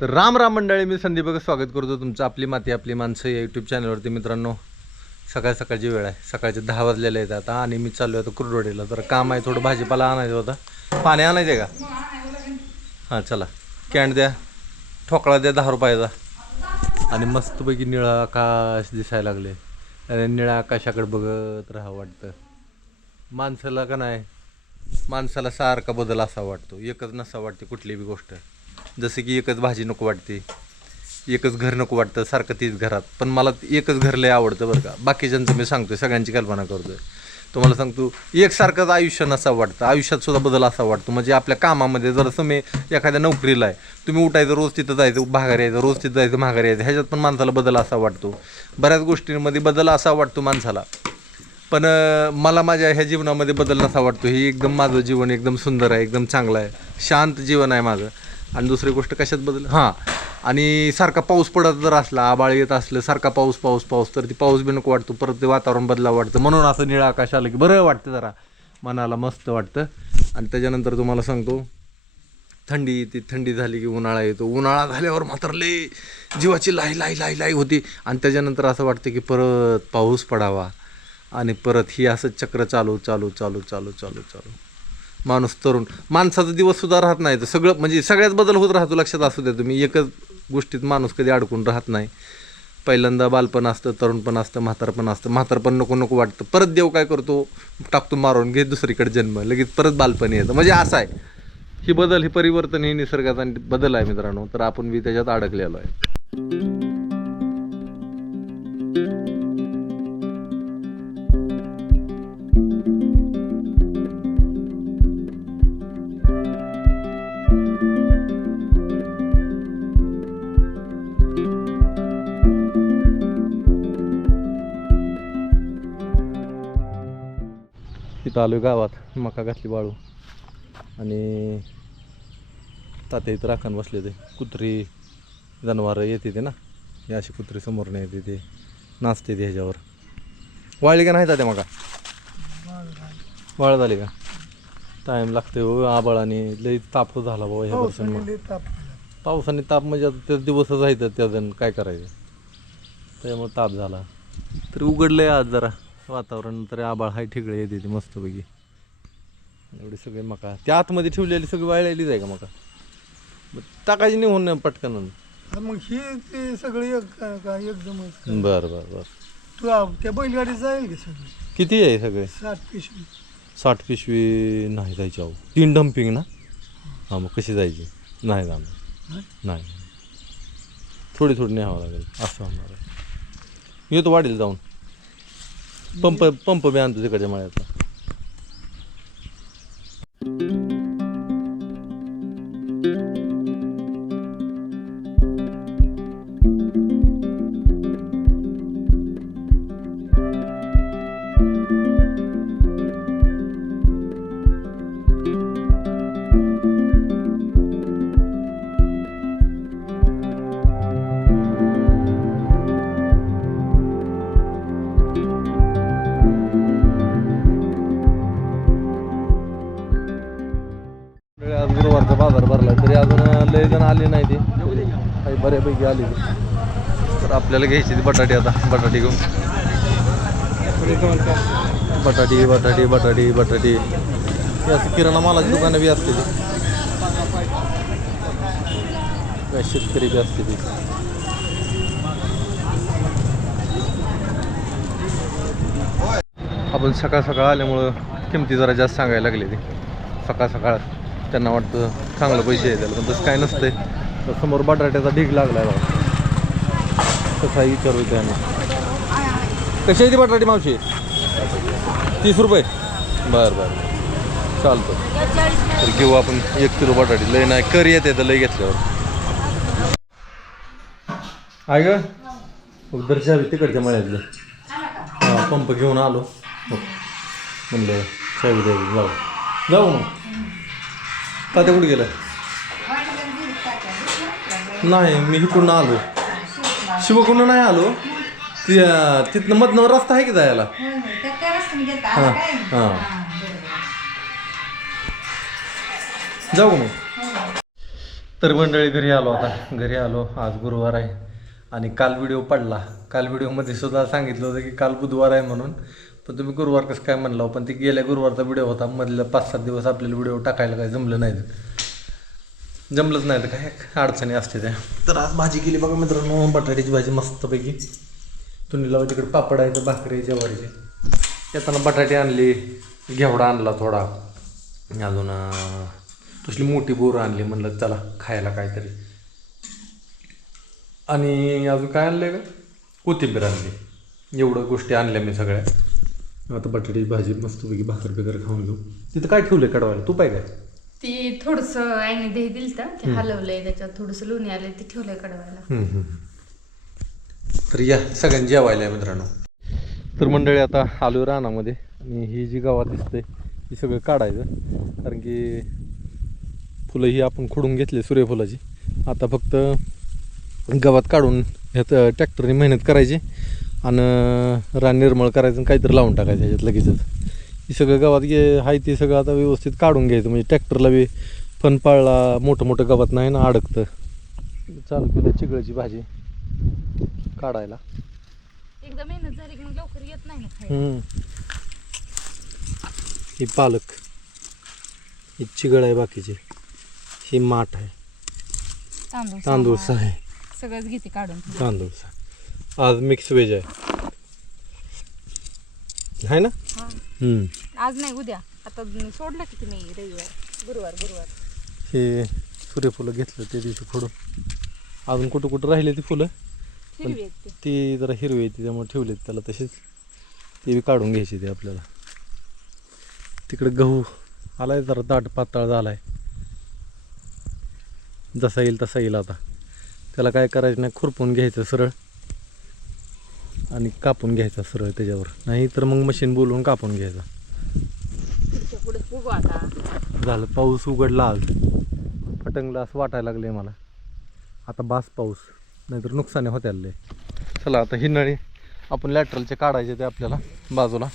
तर राम राम मंडळी मी संदीप स्वागत करतो तुमचं आपली माती आपली माणसं या यूट्यूब चॅनलवरती मित्रांनो सकाळ सकाळची वेळ आहे. सकाळचे दहा वाजलेले आहेत आता आणि मी चाललो होतो कुरडोडीला तर काम आहे थोडं भाजीपाला आणायचं होतं. पाणी आणायचं आहे का? हां चला. कॅन्ड द्या. ठोकळा द्या दहा रुपयाचा. आणि मस्तपैकी निळा आकाश दिसायला लागले. आणि निळ्या आकाशाकडे बघत राहावं वाटतं. माणसाला का नाही? माणसाला सारखा बदल असा वाटतो. एकच नसा वाटते कुठली बी गोष्ट. जसं की एकच भाजी नको वाटते एकच घर नको वाटतं सारखं तीच घरात. पण मला एकच घर लय आवडतं बरं का. बाकीच्यांचं मी सांगतो सगळ्यांची कल्पना करतोय. तुम्हाला सांगतो एकसारखंच आयुष्य नसा वाटतं. आयुष्यात सुद्धा बदल असा वाटतो. म्हणजे आपल्या कामामध्ये जर तुम्ही एखाद्या नोकरीला आहे तुम्ही उठायचं रोज तिथं जायचं भागार यायचं रोज तिथं जायचं माघार यायचं ह्याच्यात पण माणसाला बदल असा वाटतो. बऱ्याच गोष्टींमध्ये बदल असा वाटतो माणसाला. पण मला माझ्या ह्या जीवनामध्ये बदल नसा वाटतो. हे एकदम माझं जीवन एकदम सुंदर आहे एकदम चांगलं आहे. शांत जीवन आहे माझं. आणि दुसरी गोष्ट कशात बदल? हां. आणि सारखा पाऊस पडत जर असला आबाळ येत असलं सारखा पाऊस पाऊस पाऊस तर ती पाऊस बी नको वाटतो परत ते वातावरण बदला वाटतं. म्हणून असं निळं आकाश आलं की बरं वाटतं जरा. मनाला मस्त वाटतं. आणि त्याच्यानंतर तुम्हाला सांगतो थंडी ती थंडी झाली की उन्हाळा येतो. उन्हाळा झाल्यावर मात्र लई जीवाची लाई लाई लाई लाई होती. आणि त्याच्यानंतर असं वाटतं की परत पाऊस पडावा. आणि परत ही असं चक्र चालू चालू चालू चालू चालू चालू. माणूस तरुण. माणसाचा दिवस सुद्धा राहत नाही. तर सगळं म्हणजे सगळ्यात बदल होत राहतो लक्षात असू द्या तुम्ही. एकच गोष्टीत माणूस कधी अडकून राहत नाही. पहिल्यांदा बालपण असतं तरुणपण असतं म्हातारपण असतं. म्हातारपण नको नको वाटतं. परत देव काय करतो? टाकतो मारून घे दुसरीकडे जन्म. लगेच परत बालपण येतं म्हणजे असं आहे. ही बदल ही परिवर्तन ही निसर्गाचा आणि बदल आहे मित्रांनो. तर आपण बी त्याच्यात अडकलेलो आहे. इथं आलो गावात मका घातली बाळू. आणि तात्या इथं राखण बसले ते. कुत्री जनावरं येते ते ना हे अशी कुत्री समोरनं येते ते. नाचते ते ह्याच्यावर. वाळली का नाही तात्या मका? वाळ झाली का? टाईम लागते हो आबाळ आणि लई ताप झाला बाबा ह्या वर्षांना पावसाने ताप म्हणजे आता ते दिवसच आहेत त्याजण काय करायचं? त्याच्यामुळे ताप झाला. तरी उघडलंय आज जरा. वातावरण तरी आबाळ हाय ठिकळे येते ती मस्तपैकी. एवढी सगळी मका. त्या आतमध्ये ठेवलेली सगळी वाळलेलीच आहे का मका? मग टाकायची नाही होऊन पटकन. मग ही ते सगळे एक एकदमच बरं बरं बरं. तू त्या बैलगाडी जाईल की सगळी? किती आहे सगळे? सात पिशवी. साठ पिशवी नाही जायची अहो तीन डम्पिंग ना? हां मग कशी जायची? नाही जाणार. नाही? नाही. थोडी थोडी न्यावं लागेल. असं होणार आहे. येतो वाढेल जाऊन. पंप पंप बी आणतो तिकडच्या मळ्यातला गुरुवारचा भरला तरी अजून लय जण आले नाही ते. काही बऱ्यापैकी आले तर आपल्याला घ्यायची ती बटाटी आता. बटाटी घेऊन. बटाटी बटाटी बटाटी बटाटी. असं किराणा मालाची दुकानं बी असते ती काय शेतकरी बी असते ती आपण सकाळ सकाळ आल्यामुळं किमती जरा जास्त सांगायला लागली ती सकाळ सकाळ. त्यांना वाटतं चांगलं पैसे आहे त्याला पण तसं काय नसतंय. तर समोर बटाट्याचा ढीग लागला बाबा कसा विचारू त्यांना कशी आहे ती बटाटी मावशी? तीस रुपये. बरं बरं. चालतं तर घेऊ आपण एक किलो बटाटी. लय नाही करी येते तर लय घेतल्यावर. आहे ग दर्शा तिकडच्या मळ्यातलं. हां पंप घेऊन आलो. हो. म्हणलं साहेब जाऊ. जाऊ मग. तात्या कुठे गेलं नाही मी इकडून आलो. शिवकडून नाही आलो? तिथनं मधनं रस्ता आहे की जायला? हां हां. जाऊ मग. तर मंडळी घरी आलो आता. घरी आलो. आज गुरुवार आहे. आणि काल व्हिडिओ पडला. काल व्हिडिओमध्ये सुद्धा सांगितलं होतं की काल बुधवार आहे म्हणून. पण तुम्ही गुरुवार कसं काय म्हणला हो? पण ते गेल्या गुरुवारचा व्हिडिओ होता. मधलं पाच सात दिवस आपल्याला व्हिडिओ टाकायला काय जमलं नाही जमलंच नाही तर काय अडचणी असते त्या. तर आज भाजी केली बघा मित्रांनो. बटाट्याची भाजी मस्तपैकी. तुम्ही लावा तिकडे पापड आहे तर भाकरी आहे येताना बटाटे आणली घेवडा आणला थोडा. अजून तसली मोठी बोरं आणली. म्हणलं चला खायला काहीतरी. आणि अजून काय आणलंय का कोथिंबीर आणली. एवढं गोष्टी आणल्या मी सगळ्या. आता बटाट्याची भाजी मस्तपैकी भाकर बिकर खाऊन घेऊ. तिथं काय ठेवलंय कडवायला तू पाय काय? ती थोडस आईने दही दिलं तर ते हलवलंय त्याच्यात थोडस लोणी आलंय ते ठेवलंय कडवायला हम्म, हम्म. तर या सगळ्यांनी जेवायला आहे मित्रांनो. तर मंडळी आता आलो रानामध्ये आणि ही जी गावात दिसतंय ही सगळं काढायचं. कारण की फुलं ही आपण खोडून घेतली सूर्यफुलाची. आता फक्त गवत काढून ह्यात ट्रॅक्टरने मेहनत करायची. आणि रान निर्मळ करायचं आणि काहीतरी लावून टाकायचं ह्याच्यात लगेचच. ही सगळं गावात गे आहे ते सगळं आता व्यवस्थित काढून घ्यायचं. म्हणजे ट्रॅक्टरला बी फन पाळला मोठं मोठं गवत नाही ना अडकतं. चालू केलं चिगळची भाजी. काढायला. एकदा मेहनत झाली की मग लवकर येत नाही ना खायला. हम्म. ही पालक. ही चिगळ आहे बाकीची. ही माठ आहे. तांदूळ तांदूळ सामान. आहे. सगळंच घेते काढून. तांदूळ आज मिक्स व्हेज आहे. ना? हा. हम्म. आज नाही उद्या. आता सोडलं की तुम्ही रविवार गुरुवार गुरुवार. हे सूर्यफुलं घेतलं त्या दिवशी फोडून. अजून कुठं कुठं राहिले ती फुलं? हिरवी आहेत ते. ती जरा हिरवी आहे ती त्यामुळे ठेवलेत त्याला तसेच ते बी काढून घ्यायची ते आपल्याला. तिकडे गहू आलाय जरा दाट पातळ झालाय. जसा येईल तसा येईल आता. त्याला काय करायचं नाही खुरपून घ्यायचं सरळ. आणि कापून घ्यायचा सरळ त्याच्यावर. नाही तर मग मशीन बोलवून कापून घ्यायचा. झालं पाऊस उघडला आज. फटंगला असं वाटायला लागले मला. आता बास पाऊस. नाहीतर नुकसाने होते आले चला आता ही नळी आपण लॅटरलचे काढायचे ते आपल्याला बाजूला.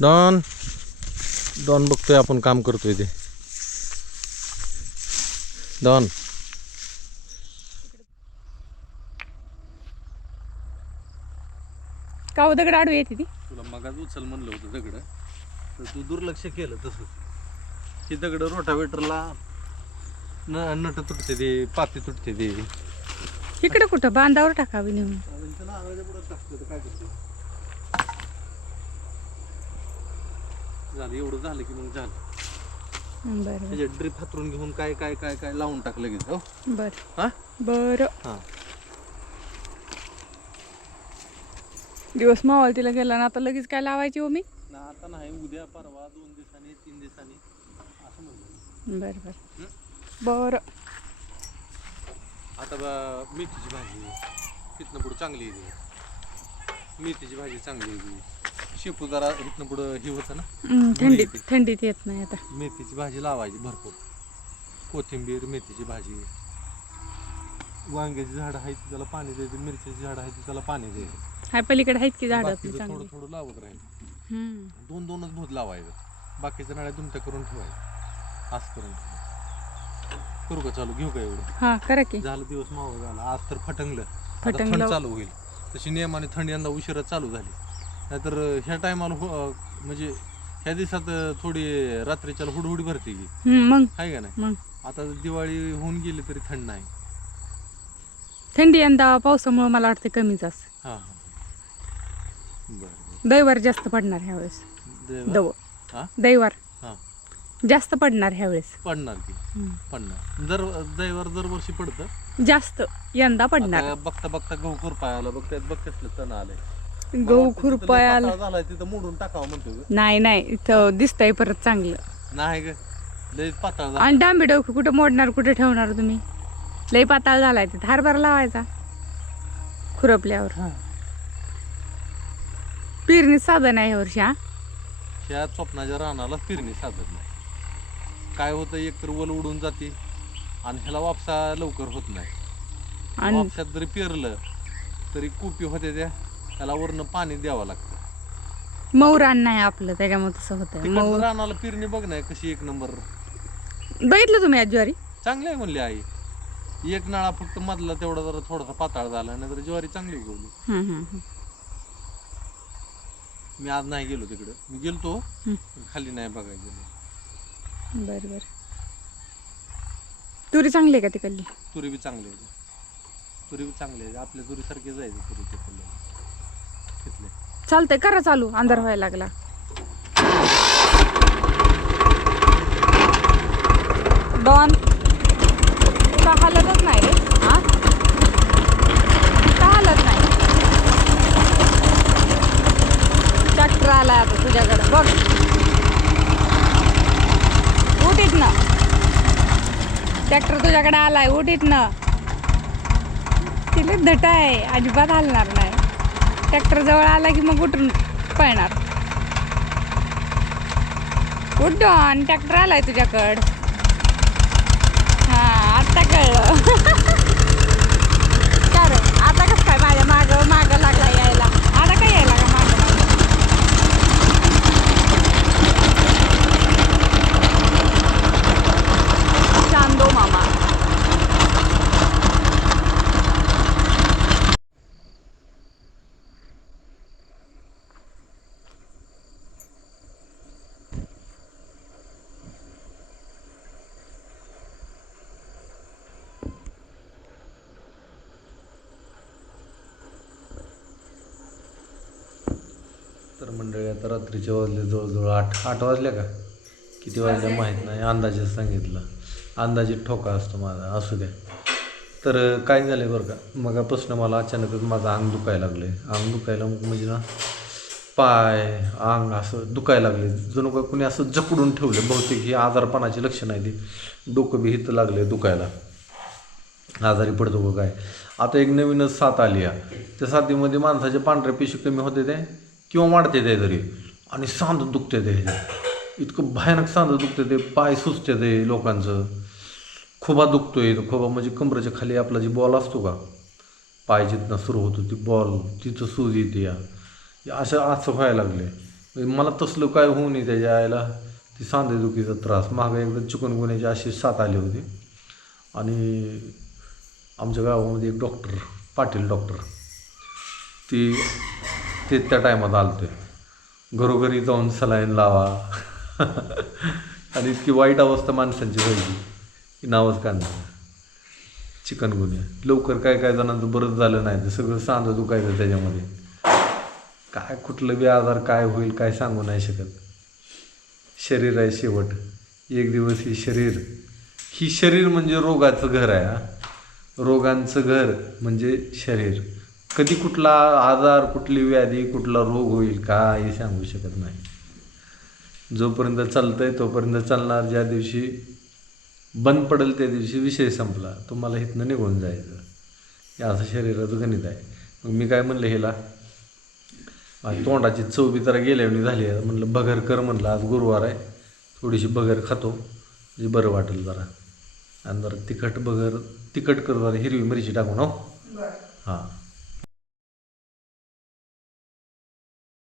डॉन. डॉन बघतोय आपण काम करतोय ते. डॉन. का हो, दगड आडवी येते ती. तुला मगाच उचल म्हणलं होतं दगड तर तू दुर्लक्ष केलं तसं. ही दगड रोटावेटरला न नट तुटते ते पाती तुटते ते. इकडे कुठं? बांधावर टाकावी नेऊन. झालं एवढं झालं की मग झालं. बरं. त्याच्या ड्रीप हातरून घेऊन काय काय काय काय लावून टाकलं लगेच हो. बरं. हा? बरं. हा. दिवस मावळ तिला गेला ना आता लगेच काय लावायची हो मी? ना आता नाही उद्या परवा दोन दिवसांनी तीन दिवसांनी. असं म्हणलं बरं बरं. बरं. आता बा- मेथीची भाजी. तिथनं पुढं चांगली येते मेथीची भाजी चांगली येते शेपू जरा इथनं पुढं हे होतं ना. हम्म, थंडीत येते. थंडीत येत नाही आता. मेथीची भाजी लावायची भरपूर. कोथिंबीर मेथीची भाजी. वांग्याची झाडं आहेत त्याला पाणी द्यायचं. मिरच्याची झाडं आहेत त्याला पाणी द्यायचं. हाय पलीकडे आहेत की झाडं बाकीचं थोडं चांगली थोडं लावत राहील हम्म. दोन दोनच भूत लावायचं. बाकीचं नळ्या दुमट्या करून ठेवायचं. असं करून ठेवायचं. करू का चालू? घेऊ का एवढं? हा करा की. झालं दिवस मावळ झाला. आज तर फटंगलं. आता फटंगलं. थंड चालू होईल. तशी नियमाने थंडी यंदा उशिरा चालू झाली. नाहीतर ह्या टायमाला म्हणजे ह्या दिवसात थोडी रात्रीच्या हुडहुडी भरते की. हम्म, मग. आहे का नाही? मग. आता दिवाळी होऊन गेली तरी थंड नाही. थंडी यंदा पावसामुळे मला वाटतं कमीच असं. हां हां. दैवार जास्त पडणार ह्या वेळेस. बरं दव. हां? दैवार. हां. जास्त पडणार ह्या वेळेस. पडणार की. पडणार. दर दैवर दरवर्षी पडतं? जास्त. यंदा पडणार. आता बघता बघता गहू खुरपायाला बघ त्यात बघ कसलं तण आलंय. मला गहू खुरपायाला झालाय तिथं मोडून टाकावं म्हणतो ग. नाही नाही. इथं दिसतंय परत चांगलं. नाही ग. लय पातळ झालं आणि डांबी डोकं कुठं मोडणार कुठं ठेवणार तुम्ही? लई पाताळ झालाय तिथं. हरभरा लावायचा. खुरपल्यावर. पेरणी साधन आहे वर्षी हा? ह्या स्वप्नाच्या रानाला फिरणी साधत नाही. काय होतं एक तर वल उडून जाते आणि ह्याला वापसा लवकर होत नाही. आणि वापशात जरी पेरलं तरी कुपी होते त्या त्याला वरनं पाणी द्यावं लागतं. मऊ रान नाही आपलं त्याच्यामुळे तसं होतं. तिकडचं रानाला पेरणी बघ नाही कशी एक नंबर. बघितलं तुम्ही आज ज्वारी? चांगली आहे म्हणली आई. एक नाळा फक्त मधला तेवढा जरा थोडासा पाताळ झाला नाही तर ज्वारी चांगली उगवली. मी आज नाही गेलो तिकडे. मी गेलतो खाली नाही बघायला गेलो. बरं बरं. तुरी चांगली आहे का तिकडली? तुरी बी चांगली आहे. तुरी बी चांगली आहे. आपल्या तुरीसारखी जायचं तुरी तिथले तिथले. चालतंय करा चालू. अंधार व्हायला लागला. डॉन का हालतच नाही रे हा का हालत नाही आला आलाय आता तुझ्याकडं. बघ. उठीत ना. ट्रॅक्टर तुझ्याकडे आलाय उठीत ना. तिला धट आहे अजिबात हलणार नाही. ट्रॅक्टर जवळ आला की मग उठून पळणार. उठ डॉन ट्रॅक्टर आलाय तुझ्याकड. हा आता कळलं का रे आता कसं काय माझ्या माग माग लागला यायला आता काय यायला का माग चांदो मामा तर मंडळी आता रात्रीचे वाजले जवळजवळ आठ आठ वाजल्या का? किती वाजल्या माहीत नाही. अंदाजे सांगितलं. अंदाजे ठोका असतो माझा. असू द्या. तर काय झालं आहे बरं का? मगापासून मला अचानकच माझं अंग दुखायला लागलं आहे अंग दुखायला म्हणजे ना पाय अंग असं दुखायला लागले. जणू का कुणी असं जकडून ठेवलं. बहुतेक ही आजारपणाची लक्षणं आहे ती डोकं बी हिथं लागले दुखायला. आजारी पडतो का काय? आता एक नवीनच साथ आली आहे. त्या साथीमध्ये माणसाचे पांढऱ्या पेशी कमी होते ते. किंवा वाढते ते तरी आणि सांध दुखते ते ह्याच्यात इतकं भयानक सांध दुखते ते पाय सुचते ते लोकांचं. खोबा दुखतोय. तो खोबा म्हणजे कमरेच्या खाली आपला जी बॉल असतो का? पाय जिथनं सुरू होतो ती बॉल तिथं सूज येते या. हे असं असं व्हायला लागले. म्हणजे मला तसलं काय होऊ नये त्याच्या आईला ती सांधेदुखीचा त्रास. मागे एकदा चिकनगुन्याची अशी साथ आली होती. आणि आमच्या गावामध्ये एक डॉक्टर पाटील डॉक्टर. ती ते त्या टायमात आलते घरोघरी जाऊन सलाईन लावा. आणि इतकी वाईट अवस्था माणसांची व्हायची. की नावच काढणार चिकनगुन्या लवकर काय काय जणांचं बरंच झालं नाही. तर सगळं सांधं दुखायचं त्याच्यामध्ये. काय कुठलं बी आजार काय होईल काय सांगू नाही शकत. शरीर आहे शेवट. एक दिवस ही शरीर. ही शरीर म्हणजे रोगाचं घर आहे रोगांचं घर म्हणजे शरीर. कधी कुठला आजार कुठली व्याधी कुठला रोग होईल काही सांगू शकत नाही. जोपर्यंत चालतंय तोपर्यंत चालणार. ज्या दिवशी बंद पडेल त्या दिवशी विषय संपला. तुम्हाला इथनं निघून जायचं. हे असं शरीराचं गणित आहे. मग मी काय म्हणलं हिला? तोंडाची चव बी जरा गेल्यावणी झाली आहे. म्हणलं बगर कर म्हणलं आज गुरुवार आहे. थोडीशी बगर खातो. म्हणजे बरं वाटेल जरा. आणि जरा तिखट बगर तिखट कर जरा हिरवी मिरची टाकून हो. हां.